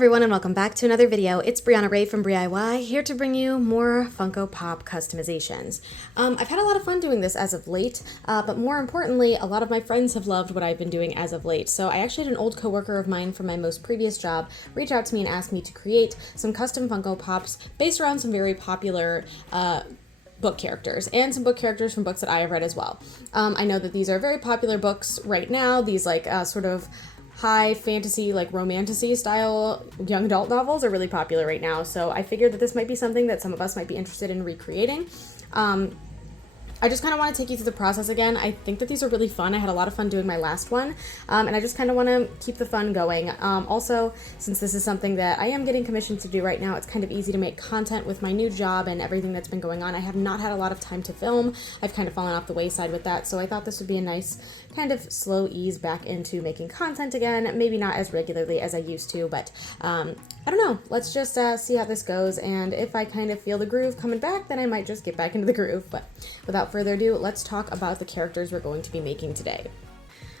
everyone and welcome back to another video. It's Brianna Ray from BriIY here to bring you more Funko Pop customizations. I've had a lot of fun doing this as of late, but more importantly, a lot of my friends have loved what I've been doing as of late. So I actually had an old coworker of mine from my most previous job reach out to me and ask me to create some custom Funko Pops based around some very popular book characters and some book characters from books that I have read as well. I know that these are very popular books right now, these like sort of high fantasy, like romantasy style young adult novels are really popular right now. So I figured that this might be something that some of us might be interested in recreating. I just kind of want to take you through the process again. I think that these are really fun. I had a lot of fun doing my last one, and I just kind of want to keep the fun going. Also, since this is something that I am getting commissioned to do right now, it's kind of easy to make content with my new job and everything that's been going on. I have not had a lot of time to film. I've kind of fallen off the wayside with that, so I thought this would be a nice kind of slow ease back into making content again. Maybe not as regularly as I used to, but I don't know. Let's just see how this goes, and if I kind of feel the groove coming back, then I might just get back into the groove. But without further ado, let's talk about the characters we're going to be making today.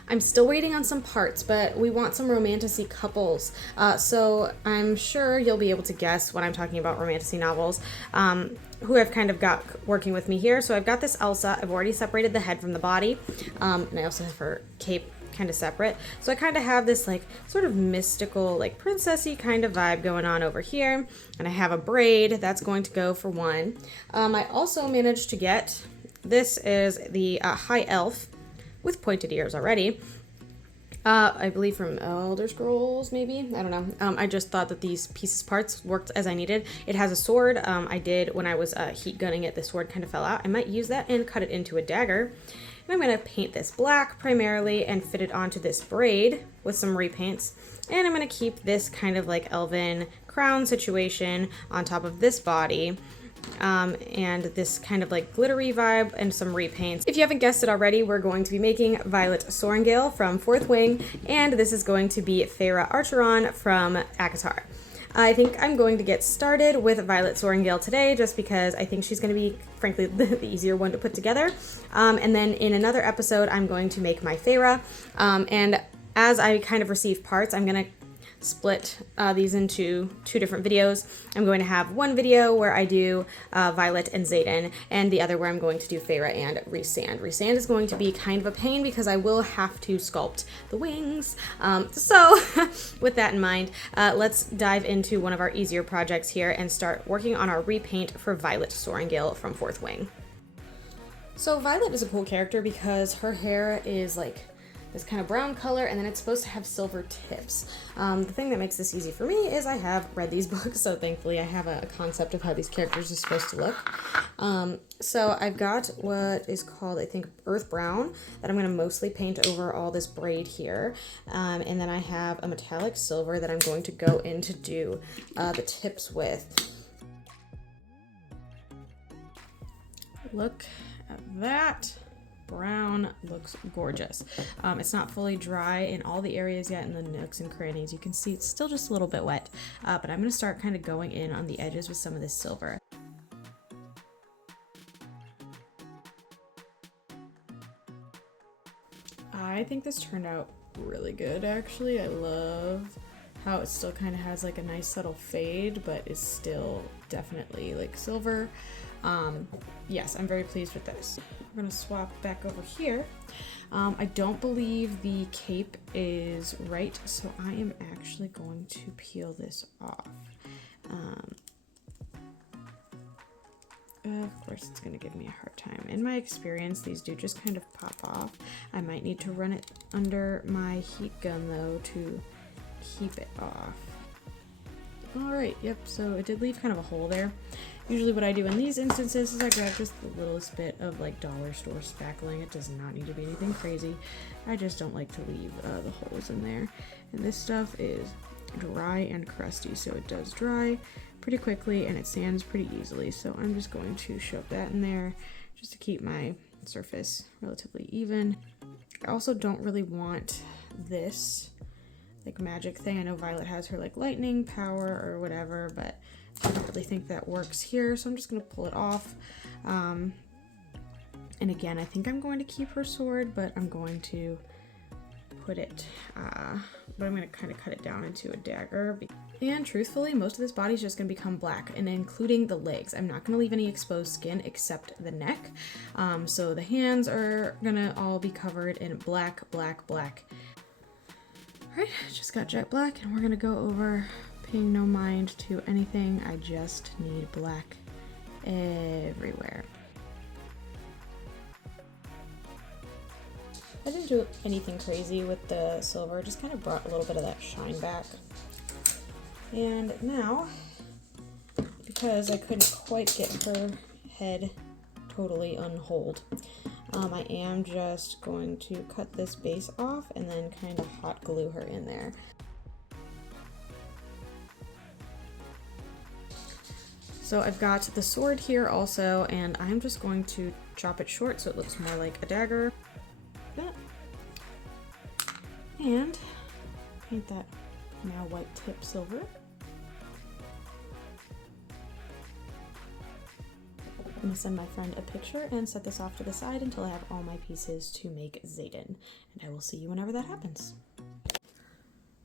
I'm still waiting on some parts, but we want some romantasy couples. So I'm sure you'll be able to guess when I'm talking about romantasy novels, who I've kind of got working with me here. So I've got this Elsa. I've already separated the head from the body, and I also have her cape kind of separate. So I kind of have this like sort of mystical, like princessy kind of vibe going on over here. And I have a braid that's going to go for one. I also managed to get, this is the High Elf with pointed ears already. I believe from Elder Scrolls, maybe? I don't know. I just thought that these parts worked as I needed. It has a sword. I did, when I was heat gunning it, the sword kind of fell out. I might use that and cut it into a dagger. And I'm going to paint this black primarily and fit it onto this braid with some repaints. And I'm going to keep this kind of like elven crown situation on top of this body. And this kind of like glittery vibe and some repaints. If you haven't guessed it already, we're going to be making Violet Sorrengail from Fourth Wing, and this is going to be Feyre Archeron from ACOTAR. I think I'm going to get started with Violet Sorrengail today just because I think she's going to be, frankly, the easier one to put together. And then in another episode, I'm going to make my Feyre. And as I kind of receive parts, I'm going to split these into two different videos. I'm going to have one video where I do Violet and Xaden, and the other where I'm going to do Feyre and Rhysand. Rhysand is going to be kind of a pain because I will have to sculpt the wings. So with that in mind, let's dive into one of our easier projects here and start working on our repaint for Violet Sorrengail from Fourth Wing. So Violet is a cool character because her hair is like this kind of brown color, and then it's supposed to have silver tips. The thing that makes this easy for me is I have read these books, so thankfully I have a concept of how these characters are supposed to look. So I've got what is called, I think, earth brown that I'm going to mostly paint over all this braid here. And then I have a metallic silver that I'm going to go in to do the tips with. Look at that. Brown looks gorgeous. It's not fully dry in all the areas yet in the nooks and crannies. You can see it's still just a little bit wet, but I'm going to start kind of going in on the edges with some of this silver. I think this turned out really good, actually. I love how it still kind of has like a nice subtle fade, but is still definitely like silver. Yes, I'm very pleased with this. We're gonna swap back over here. I don't believe the cape is right, so I am actually going to peel this off. Of course, it's gonna give me a hard time. In my experience, these do just kind of pop off. I might need to run it under my heat gun though to keep it off. Alright, yep, so it did leave kind of a hole there. Usually what I do in these instances is I grab just the littlest bit of like dollar store spackling. It does not need to be anything crazy. I just don't like to leave the holes in there. And this stuff is dry and crusty, so it does dry pretty quickly and it sands pretty easily. So I'm just going to shove that in there just to keep my surface relatively even. I also don't really want this like magic thing. I know Violet has her like lightning power or whatever, but I don't really think that works here, so I'm just going to pull it off. And again, I think I'm going to keep her sword, but I'm going to put it, but I'm going to kind of cut it down into a dagger. And truthfully, most of this body is just going to become black, and including the legs. I'm not going to leave any exposed skin except the neck. So the hands are going to all be covered in black, black, black. All right, just got jet black, and we're going to go over paying no mind to anything. I just need black everywhere. I didn't do anything crazy with the silver, just kind of brought a little bit of that shine back. And now, because I couldn't quite get her head totally unholed, I am just going to cut this base off and then kind of hot glue her in there. So I've got the sword here also, and I'm just going to chop it short so it looks more like a dagger. And paint that now white tip silver. I'm gonna send my friend a picture and set this off to the side until I have all my pieces to make Xaden, and I will see you whenever that happens.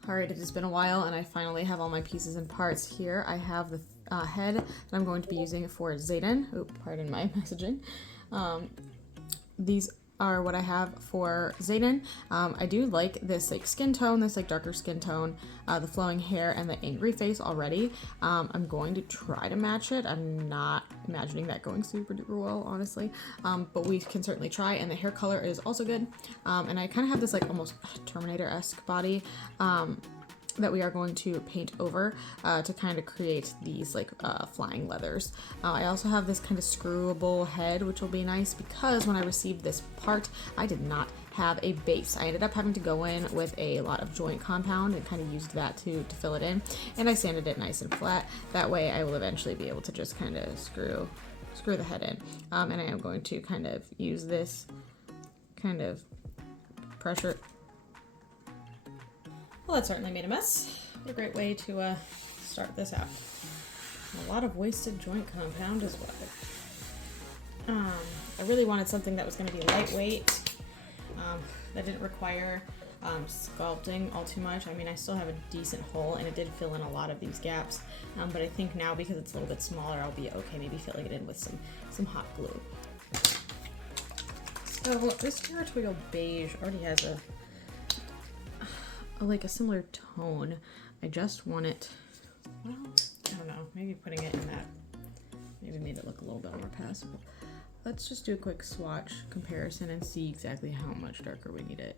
Alright, it has been a while and I finally have all my pieces and parts here. I have the head that I'm going to be using for Xaden. Oh, pardon my messaging. These are what I have for Xaden. I do like this like skin tone, this like darker skin tone, the flowing hair and the angry face already. I'm going to try to match it. I'm not imagining that going super duper well, honestly, but we can certainly try. And the hair color is also good. And I kind of have this like almost Terminator-esque body that we are going to paint over to kind of create these like flying leathers. I also have this kind of screwable head, which will be nice because when I received this part, I did not have a base. I ended up having to go in with a lot of joint compound and kind of used that to fill it in, and I sanded it nice and flat. That way I will eventually be able to just kind of screw the head in. And I am going to kind of use this kind of pressure. Well, that certainly made a mess. What a great way to start this out. A lot of wasted joint compound as well. I really wanted something that was going to be lightweight, that didn't require sculpting all too much. I mean, I still have a decent hole, and it did fill in a lot of these gaps, but I think now because it's a little bit smaller, I'll be okay maybe filling it in with some hot glue. So this territorial beige already has a similar tone. I just want it, well, I don't know, maybe putting it in that maybe made it look a little bit more passable. Let's just do a quick swatch comparison and see exactly how much darker we need it.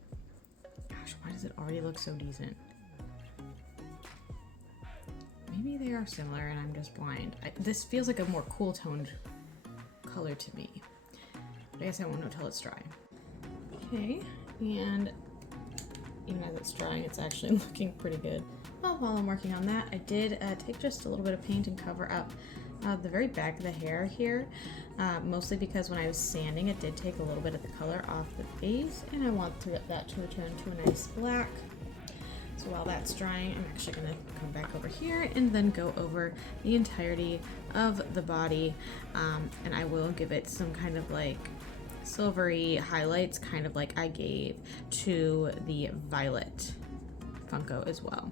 Gosh, why does it already look so decent? Maybe they are similar and I'm just blind. This feels like a more cool toned color to me. But I guess I won't know till it's dry. Okay, and even as it's drying, it's actually looking pretty good. Well, while I'm working on that, I did take just a little bit of paint and cover up the very back of the hair here, mostly because when I was sanding, it did take a little bit of the color off the base, and I want that to return to a nice black. So while that's drying, I'm actually going to come back over here and then go over the entirety of the body, and I will give it some kind of like silvery highlights, kind of like I gave to the Violet Funko as well.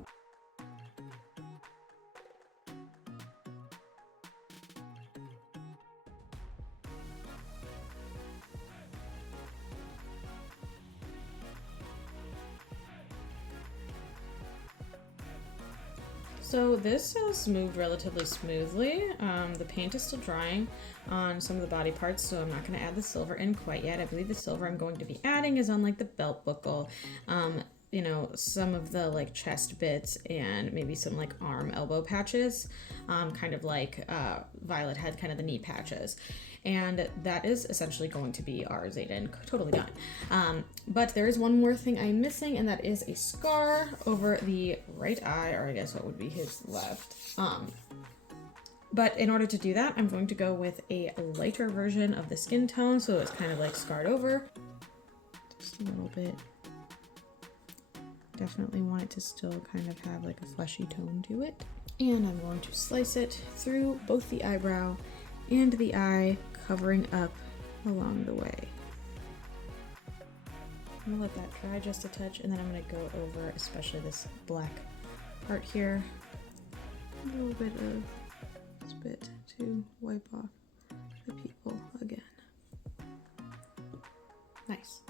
So this has moved relatively smoothly. The paint is still drying on some of the body parts, so I'm not going to add the silver in quite yet. I believe the silver I'm going to be adding is on like the belt buckle, you know, some of the like chest bits, and maybe some like arm elbow patches, kind of like Violet had kind of the knee patches. And that is essentially going to be our Xaden totally done. But there is one more thing I'm missing, and that is a scar over the right eye, or I guess what would be his left. But in order to do that, I'm going to go with a lighter version of the skin tone, so it's kind of like scarred over. Just a little bit. Definitely want it to still kind of have like a fleshy tone to it. And I'm going to slice it through both the eyebrow and the eye, covering up along the way. I'm gonna let that dry just a touch, and then I'm gonna go over especially this black part here a little bit of spit to wipe off the people again. Nice.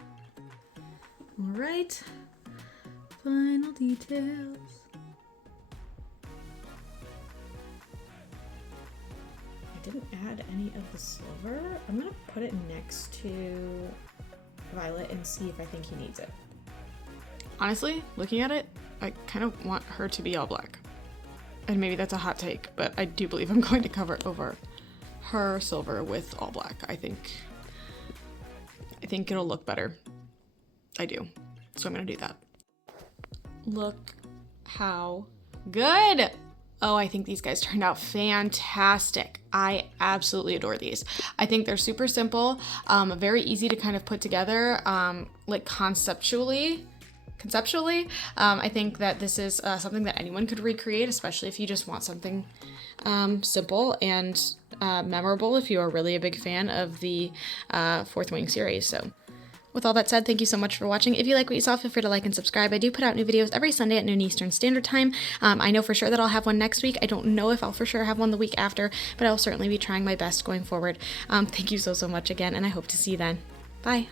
All right, final details. I didn't add any of the silver. I'm gonna put it next to Violet and see if I think he needs it. Honestly, looking at it, I kind of want her to be all black. And maybe that's a hot take, but I do believe I'm going to cover over her silver with all black. I think it'll look better. I do. So I'm gonna do that. Look how good. Oh, I think these guys turned out fantastic. I absolutely adore these. I think they're super simple, very easy to kind of put together, like conceptually. I think that this is something that anyone could recreate, especially if you just want something simple and memorable if you are really a big fan of the Fourth Wing series. So with all that said, thank you so much for watching. If you like what you saw, feel free to like and subscribe. I do put out new videos every Sunday at noon Eastern Standard Time. I know for sure that I'll have one next week. I don't know if I'll for sure have one the week after, but I'll certainly be trying my best going forward. Thank you so much again, and I hope to see you then. Bye.